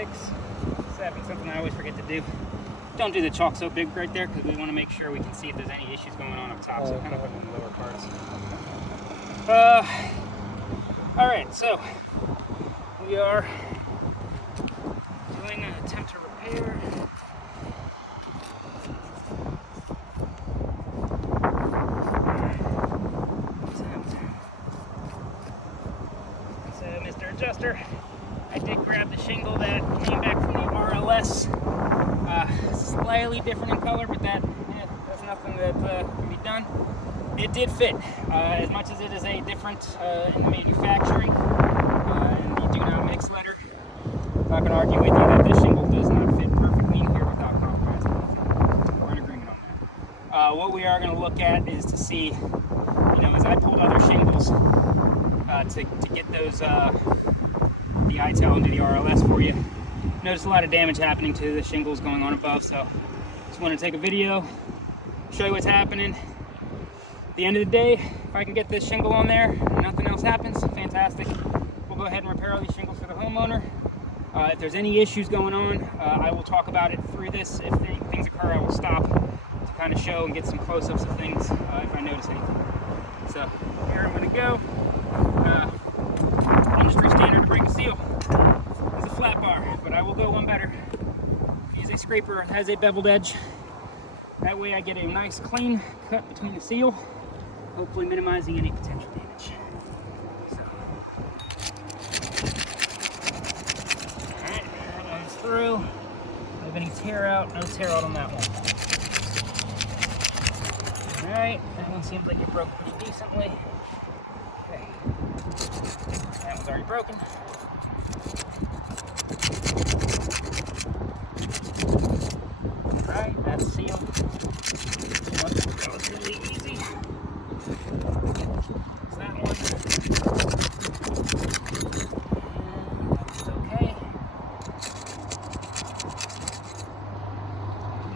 6, 7, something I always forget to do. Don't do the chalk so big right there because we want to make sure we can see if there's any issues going on up top. So kind of put in the lower parts. All right, so we are doing an attempt to repair. So, Mr. Adjuster, I did grab the shingle that came back from the RLS. Slightly different in color, but that's nothing that can be done. It did fit, as much as it is a different in the manufacturing and the do not mix letter. I'm not going to argue with you that this shingle does not fit perfectly in here without compromising anything. We're in agreement on that. What we are going to look at is to see, you know, as I pulled other shingles to get those the ITEL into the RLS for you. Notice a lot of damage happening to the shingles going on above, so just want to take a video, show you what's happening. At the end of the day, if I can get this shingle on there and nothing else happens, fantastic. We'll go ahead and repair all these shingles for the homeowner. If there's any issues going on, I will talk about it through this. If things occur, I will stop to kind of show and get some close-ups of things if I notice anything. So here I'm going to go. Industry standard to break a seal is a flat bar, but I will go one better. Use a scraper that has a beveled edge. That way I get a nice clean cut between the seal, hopefully minimizing any potential damage. So, alright, that one's through. Don't have any tear out, no tear out on that one. Alright, that one seems like it broke pretty decently. Okay, that one's already broken. Alright, that's sealed. That was really easy. That's that one. It's okay.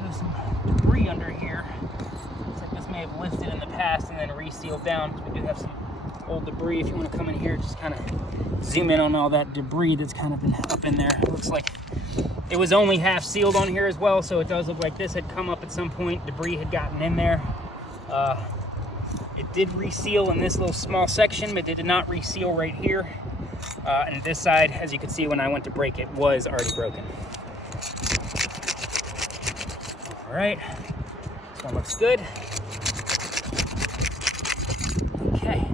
There's some debris under here. Looks like this may have lifted in the past and then resealed down. We do have some old debris. If you want to come in here, just kind of zoom in on all that debris that's kind of been up in there. It looks like it was only half sealed on here as well, so it does look like this had come up at some point. Debris had gotten in there. It did reseal in this little small section, but it did not reseal right here. And this side, as you can see when I went to break it, was already broken. All right, this one looks good. Okay.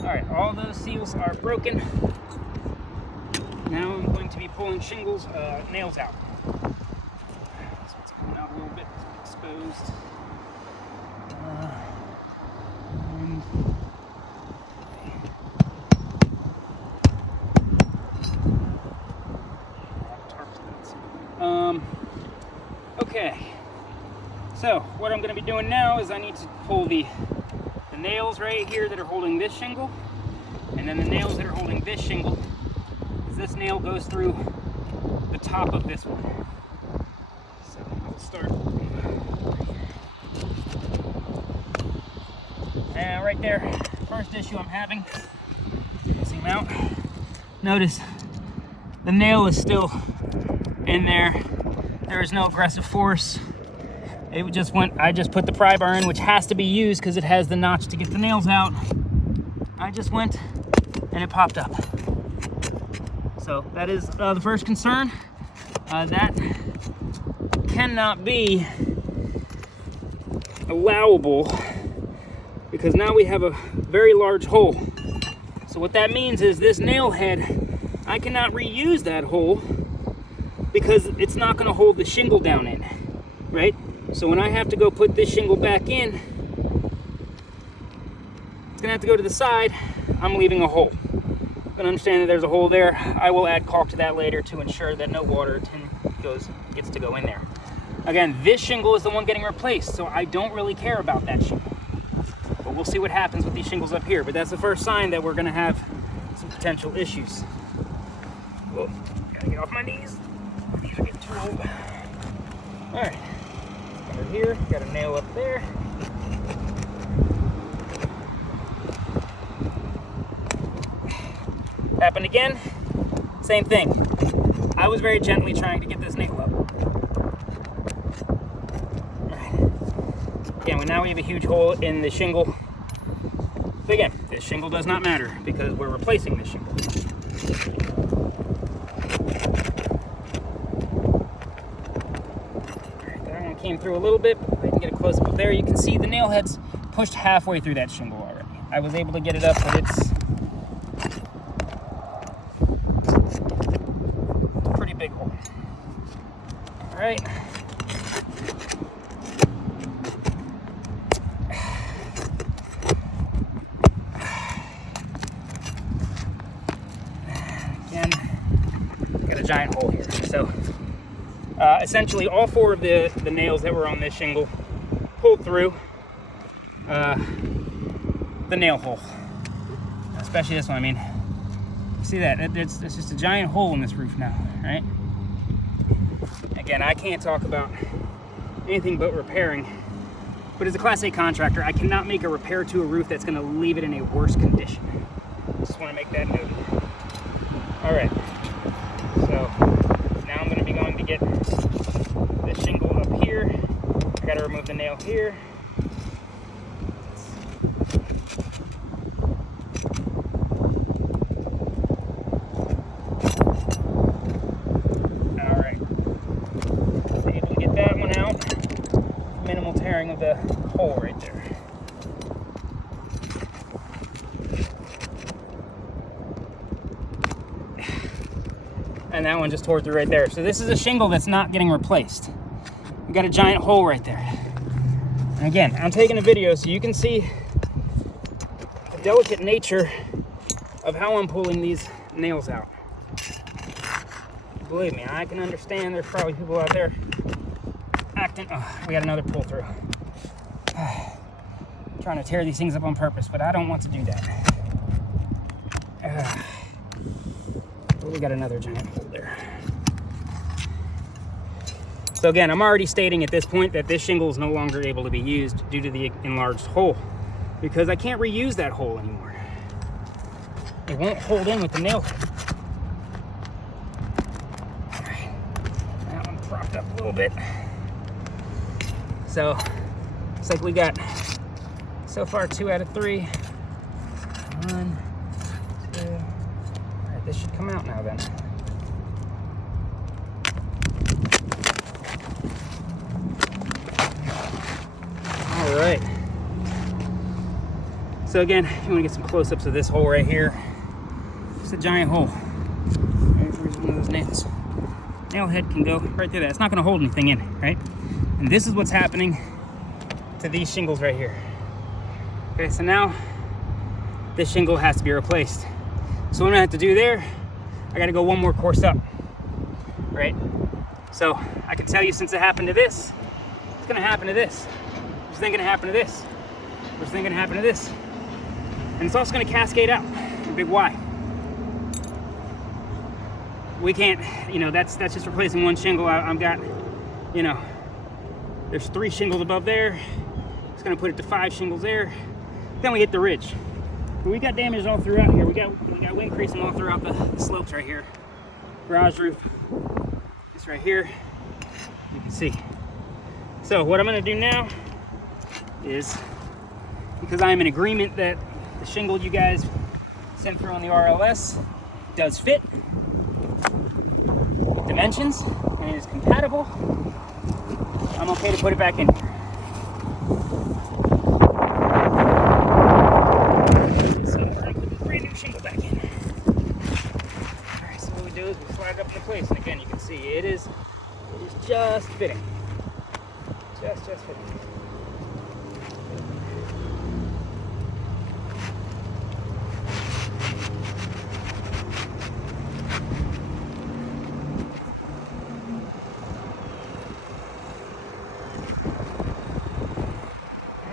All right, all those seals are broken. Now I'm going to be pulling shingles, nails out. This one's coming out a little bit exposed. Okay, so what I'm going to be doing now is I need to pull the nails right here that are holding this shingle, and then the nails that are holding this shingle. This nail goes through the top of this one. So I'll start. And right there, first issue I'm having, zoom out. Notice the nail is still in there. There is no aggressive force. It just went, I just put the pry bar in, which has to be used because it has the notch to get the nails out. I just went and it popped up. So that is the first concern. That cannot be allowable because now we have a very large hole. So what that means is this nail head, I cannot reuse that hole because it's not going to hold the shingle down in, right? So when I have to go put this shingle back in, it's going to have to go to the side. I'm leaving a hole. But understand that there's a hole there. I will add caulk to that later to ensure that no water gets to go in there. Again, this shingle is the one getting replaced, so I don't really care about that shingle. But we'll see what happens with these shingles up here. But that's the first sign that we're going to have some potential issues. Whoa, gotta get off my knees. These are getting too old. All right, under here, got a nail up there. Happened again, same thing. I was very gently trying to get this nail up. Again, now we have a huge hole in the shingle. But again, this shingle does not matter because we're replacing this shingle. Alright, that one came through a little bit, but I can get a close up there. You can see the nail head's pushed halfway through that shingle already. I was able to get it up, but it's a pretty big hole. Alright. Got a giant hole here. So essentially all 4 of the nails that were on this shingle pulled through the nail hole, especially this one. I mean, see that? It's just a giant hole in this roof now, right? Again, I can't talk about anything but repairing, but as a Class A contractor, I cannot make a repair to a roof that's going to leave it in a worse condition. Just want to make that note. All right. So now I'm going to be going to get the shingle up here. I got to remove the nail here. All right. So able to get that one out. Minimal tearing of the hole right there. And that one just tore through right there. So this is a shingle that's not getting replaced. We got a giant hole right there. And again, I'm taking a video so you can see the delicate nature of how I'm pulling these nails out. Believe me, I can understand there's probably people out there acting. Oh, we got another pull through. Trying to tear these things up on purpose, but I don't want to do that. We got another giant hole there. So again, I'm already stating at this point that this shingle is no longer able to be used due to the enlarged hole because I can't reuse that hole anymore. It won't hold in with the nail head. All right, that one propped up a little bit. So it's like we got so far 2 out of 3. 1, 2. This should come out now then. All right. So again, you want to get some close-ups of this hole right here. Just a giant hole. Here's one of those nails. Nail head can go right through that. It's not going to hold anything in, right? And this is what's happening to these shingles right here. Okay, so now this shingle has to be replaced. So what I'm gonna have to do there, I gotta go one more course up, right? So I can tell you since it happened to this, it's gonna happen to this. Which thing gonna happen to this? Which thing gonna happen to this? And it's also gonna cascade out, a big Y. We can't, you know, that's just replacing one shingle. I've got, you know, there's 3 shingles above there. It's gonna put it to 5 shingles there. Then we hit the ridge. But we got damage all throughout here. We got wind creasing all throughout the slopes right here. Garage roof, this right here, you can see. So what I'm gonna do now is, because I am in agreement that the shingle you guys sent through on the RLS does fit with dimensions and is compatible, I'm okay to put it back in here. Shingle back in. Alright, so what we do is we slide it up into place, and again you can see it is just fitting. Just fitting.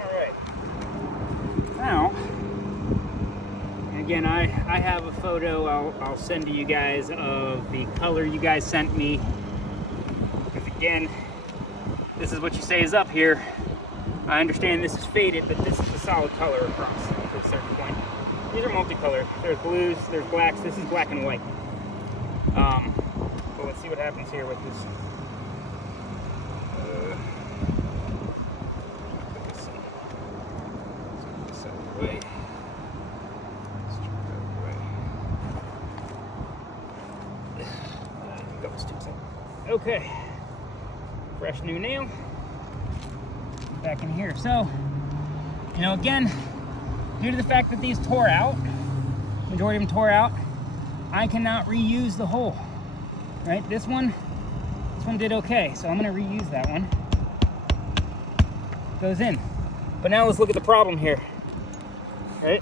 Alright. Now, again, I have a photo I'll send to you guys of the color you guys sent me. Because again, this is what you say is up here. I understand this is faded, but this is a solid color across to a certain point. These are multicolored. There's blues, there's blacks. This is black and white. But what's see what happens here with this. Put this out of the way. Okay, fresh new nail back in here. So, you know, again, due to the fact that these tore out, majority of them tore out, I cannot reuse the hole, right? This one did okay, so I'm gonna reuse that one. Goes in. But now let's look at the problem here, right?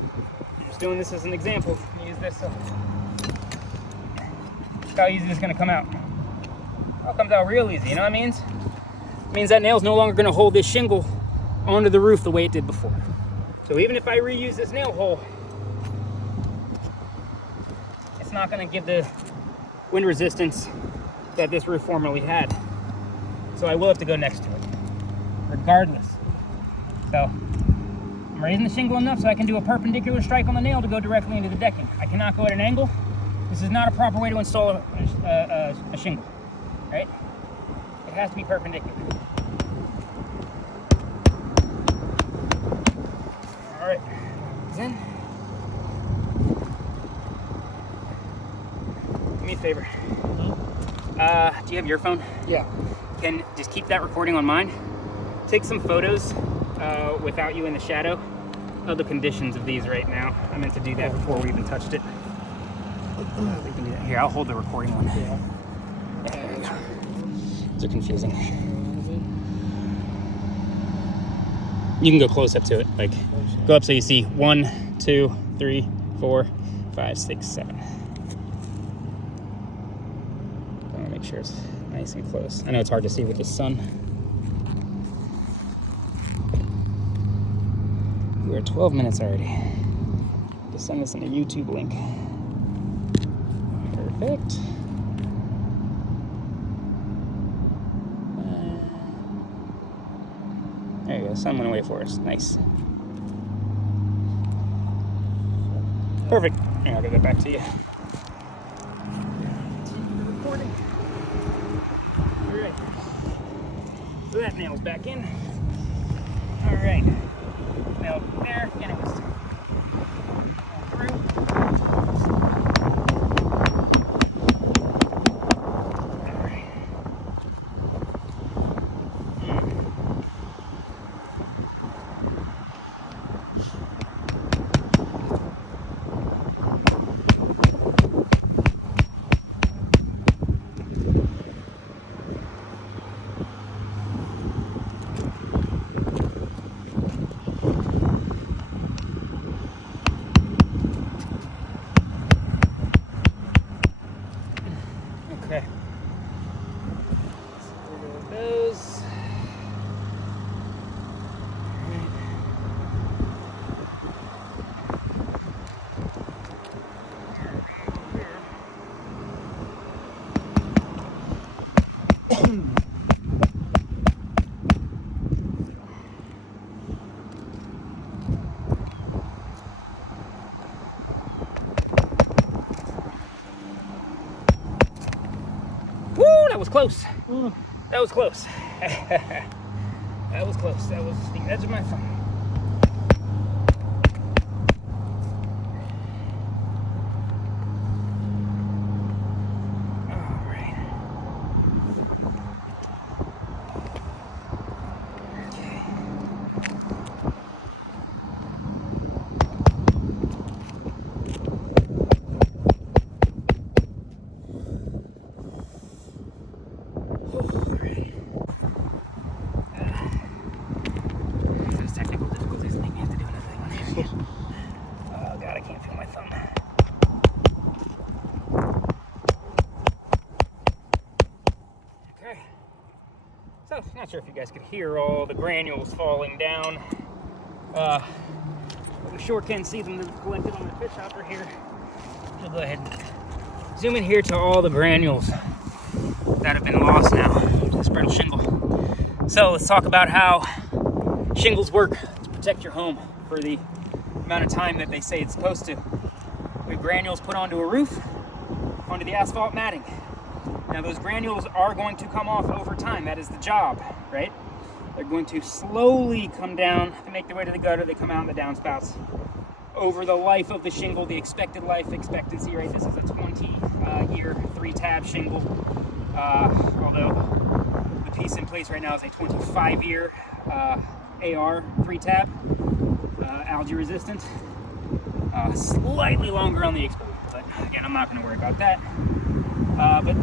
I'm just doing this as an example. Use this, so look how easy this is gonna come out. It comes out real easy, you know what it means? It means that nail's no longer gonna hold this shingle onto the roof the way it did before. So even if I reuse this nail hole, it's not gonna give the wind resistance that this roof formerly had. So I will have to go next to it, regardless. So I'm raising the shingle enough so I can do a perpendicular strike on the nail to go directly into the decking. I cannot go at an angle. This is not a proper way to install a shingle. Right? It has to be perpendicular. All right, it's in. Do me a favor. Do you have your phone? Yeah. Can just keep that recording on mine. Take some photos without you in the shadow of the conditions of these right now. I meant to do that before we even touched it. We can do that. Here, I'll hold the recording one. Yeah. There you go. These are confusing. You can go close up to it. Like, go up so you see 1, 2, 3, 4, 5, 6, 7. I want to make sure it's nice and close. I know it's hard to see with the sun. We're at 12 minutes already. Just send this in a YouTube link. Perfect. There you go, sun went away for us. Nice. Perfect. Here, I'll get that back to you. Recording. All right. So that nail's back in. All right. Nail there. Again, it was through. Okay. So there go those. Woo, that was close. That was close. That was close. That was the edge of my thumb. All right. Okay. Those technical difficulties make me have to do another one. Oh god, I can't feel my thumb. Okay. So, not sure if you guys could hear all the granules falling down. We sure can see them collected on the fish hopper here. We'll go ahead and zoom in here to all the granules that have been lost now to the spreadle shingle. So let's talk about how shingles work to protect your home for the amount of time that they say it's supposed to. We have granules put onto a roof, onto the asphalt matting. Now those granules are going to come off over time. That is the job, right? They're going to slowly come down. They make their way to the gutter. They come out in the downspouts. Over the life of the shingle, the expected life expectancy, right? This is a 20-year 3-tab shingle. Although the piece in place right now is a 25-year AR 3-tab, algae resistant. Slightly longer on the exposure, but again, I'm not going to worry about that. But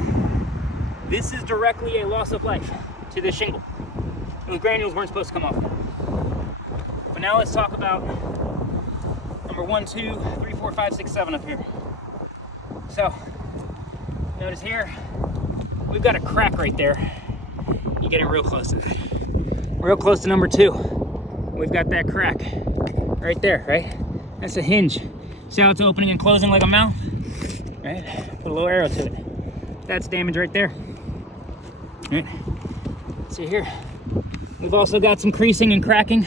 this is directly a loss of life to the shingle. Those granules weren't supposed to come off. But now let's talk about number 1, 2, 3, 4, 5, 6, 7 up here. So, notice here, we've got a crack right there. You're getting real close to that. Real close to number 2. We've got that crack right there, right? That's a hinge. See how it's opening and closing like a mouth? Right? Put a little arrow to it. That's damage right there. Right? See here? We've also got some creasing and cracking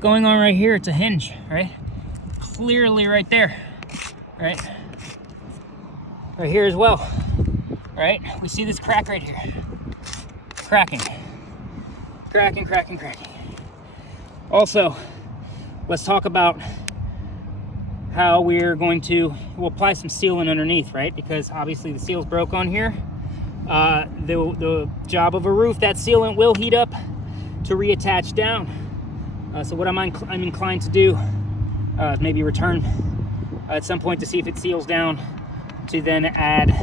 going on right here. It's a hinge, right? Clearly right there, right? Right here as well, right? We see this crack right here. Cracking. Cracking, cracking, cracking. Also, let's talk about how we'll apply some sealant underneath, right? Because obviously the seal's broke on here. The job of a roof, that sealant will heat up to reattach down. So what I'm inclined to do is maybe return at some point to see if it seals down, to then add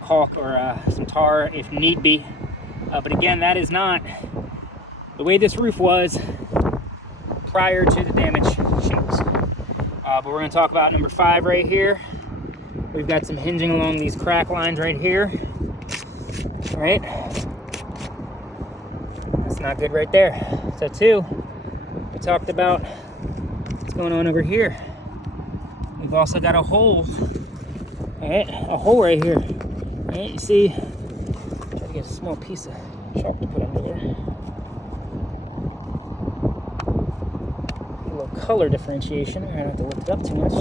caulk or some tar if need be. But again, that is not the way this roof was prior to the damaged shingles. But we're going to talk about number 5 right here. We've got some hinging along these crack lines right here. All right, that's not good right there. So 2, we talked about what's going on over here. We've also got a hole. All right, a hole right here. All right, you see, try to get a small piece of chalk to put under there. A little color differentiation. I don't have to lift it up too much.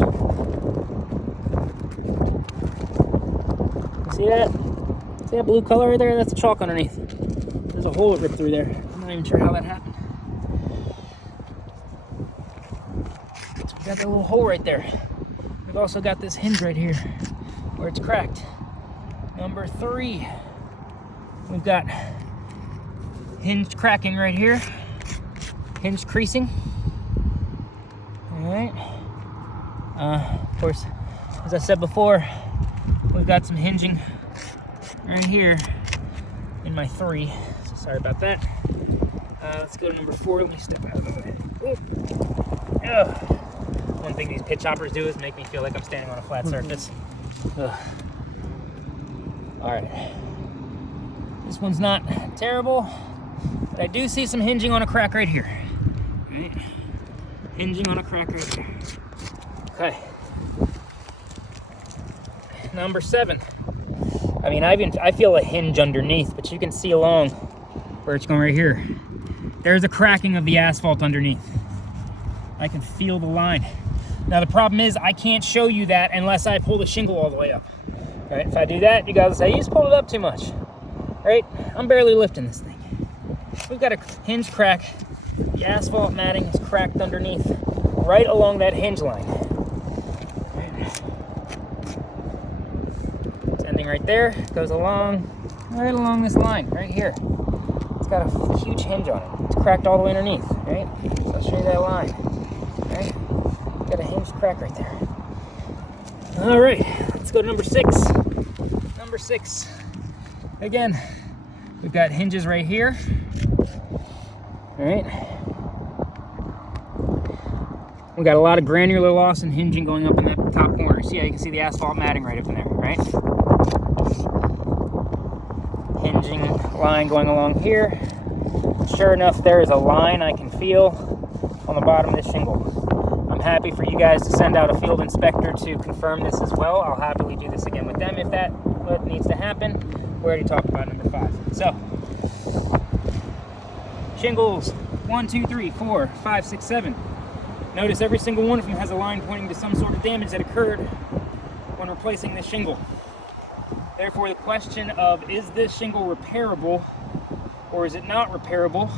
You see that? See that blue color right there? That's the chalk underneath. There's a hole that ripped through there. I'm not even sure how that happened. So we got that little hole right there. We've also got this hinge right here where it's cracked. Number 3, we've got hinge cracking right here. Hinge creasing. All right. Of course, as I said before, we've got some hinging right here in my 3. So sorry about that. Let's go to number 4. Let me step out of the way. Ugh. One thing these pitch hoppers do is make me feel like I'm standing on a flat surface. Ugh. All right. This one's not terrible, but I do see some hinging on a crack right here. Right? Hinging on a crack right here. Okay. Number 7. I mean, I feel a hinge underneath, but you can see along where it's going right here. There's a cracking of the asphalt underneath. I can feel the line. Now the problem is I can't show you that unless I pull the shingle all the way up. All right, if I do that, you guys will say, you just pulled it up too much. Right? I'm barely lifting this thing. We've got a hinge crack. The asphalt matting is cracked underneath, right along that hinge line. It's ending right there, goes along, right along this line, right here. It's got a huge hinge on it. It's cracked all the way underneath, right? So I'll show you that line, right? Got a hinge crack right there. All right, let's go to number 6. Number 6. Again, we've got hinges right here. All right. We got a lot of granular loss and hinging going up in that top corner. See how you can see the asphalt matting right up in there, right? Hinging line going along here. Sure enough, there is a line I can feel on the bottom of this shingle. I'm happy for you guys to send out a field inspector to confirm this as well. I'll happily do this again with them if that what needs to happen. We already talked about number 5. So, shingles 1, 2, 3, 4, 5, 6, 7. Notice every single one of them has a line pointing to some sort of damage that occurred when replacing this shingle. Therefore, the question of is this shingle repairable or is it not repairable?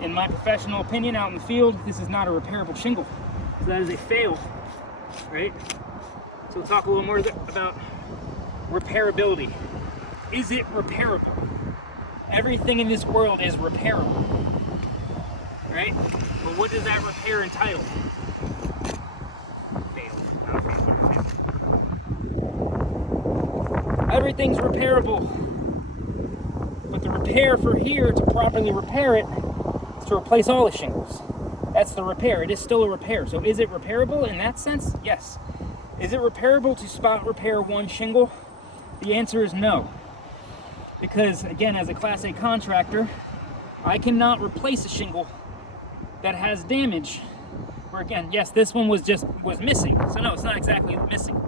In my professional opinion, out in the field, this is not a repairable shingle. So that is a fail, right? So we'll talk a little more about repairability. Is it repairable? Everything in this world is repairable, right? But what does that repair entitle? Failed. Not failed. Everything's repairable. But the repair for here, to properly repair it, is to replace all the shingles. That's the repair. It is still a repair. So is it repairable in that sense? Yes. Is it repairable to spot repair one shingle? The answer is no. Because again, as a Class A contractor, I cannot replace a shingle that has damage. Where again, yes, this one was missing. So no, it's not exactly missing.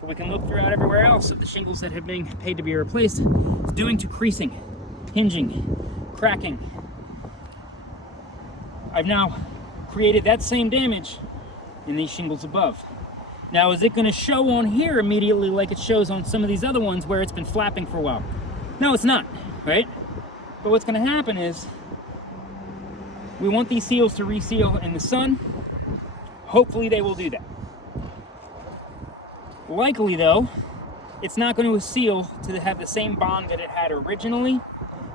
But we can look throughout everywhere else of the shingles that have been paid to be replaced. It's due to creasing, hinging, cracking. I've now created that same damage in these shingles above. Now, is it going to show on here immediately like it shows on some of these other ones where it's been flapping for a while? No, it's not, right? But what's going to happen is we want these seals to reseal in the sun. Hopefully they will do that. Likely though, it's not going to seal to have the same bond that it had originally.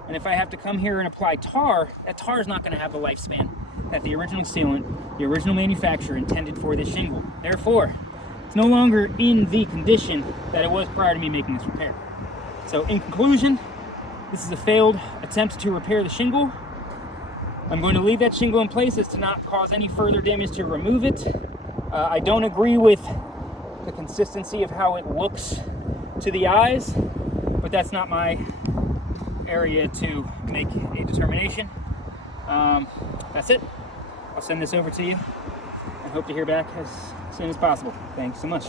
And if I have to come here and apply tar, that tar is not going to have the lifespan that the original sealant, the original manufacturer intended for this shingle. Therefore, it's no longer in the condition that it was prior to me making this repair. So in conclusion, this is a failed attempt to repair the shingle. I'm going to leave that shingle in place as to not cause any further damage to remove it. I don't agree with the consistency of how it looks to the eyes, but that's not my area to make a determination. That's it. I'll send this over to you and hope to hear back as soon as possible. Thanks so much.